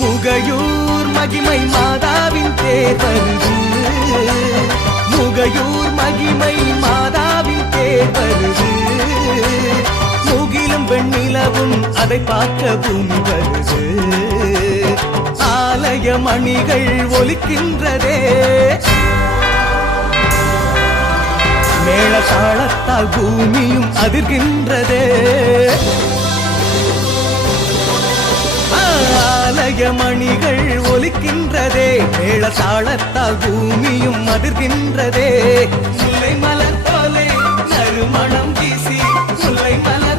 முகையூர் மகிமை மாதாவின் தேர் வருது. முகையூர் மகிமை மாதாவின் தேர் வருது. முகிலும் வெண்ணிலவும் அதை பார்க்க பூமி வருது. ஆலய மணிகள் ஒலிக்கின்றதே, மேள தாளத்தால் பூமியும் அதிர்கின்றதே. ஆலய மணிகள் ஒலிக்கின்றதே, மேள தாளத்தால் பூமியும் அதிர்கின்றதே. முல்லை மலர் போலே நறுமணம் வீசி, முல்லை மலர்